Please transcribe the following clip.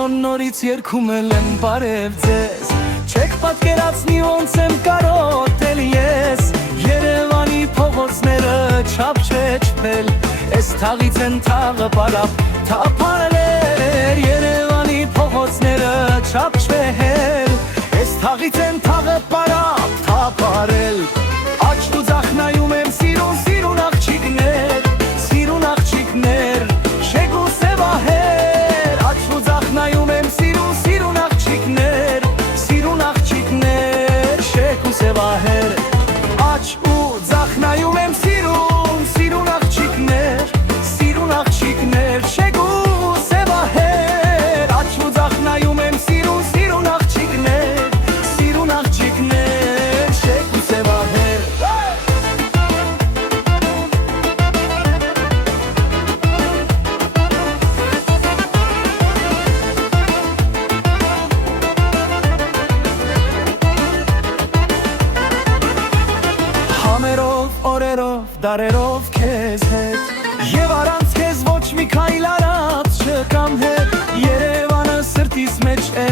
Այսօր նորից երգում եմ բարև ձեզ Չեք պատկերացնի ոնց եմ կարոտել ես Երևանի փողոցները չափ չէ չփել Էս թաղից են թաղը պարապ թափարել Երևանի փողոցները չափ չէ հել Էս թաղից են թաղը պարապ թափարել Աչք ու ձախ նայում եմ սիրուն աղջիկներ Սիրուն աղջիկներ Շեգ ու սևահեր Աչք ու ձախ նայում եմ սիրուն աղջիկներ Սիրուն աղջիկներ Շեգ ու սևահեր Աչք ու ձախ նայում եմ սիրուն աղջիկներ Սիրուն աղջիկներ Շեգ ու սևահեր Աչք ու ձախ նայում եմ սիրուն աղջիկներ Սիրուն աղջիկներ Շեգ ու սևահեր Համերով, օրերով, դարերով քեզ հետ Եվ առանց քեզ ոչ մի քայլ արած չկամ հետ Երևանը սրտիս մեջ է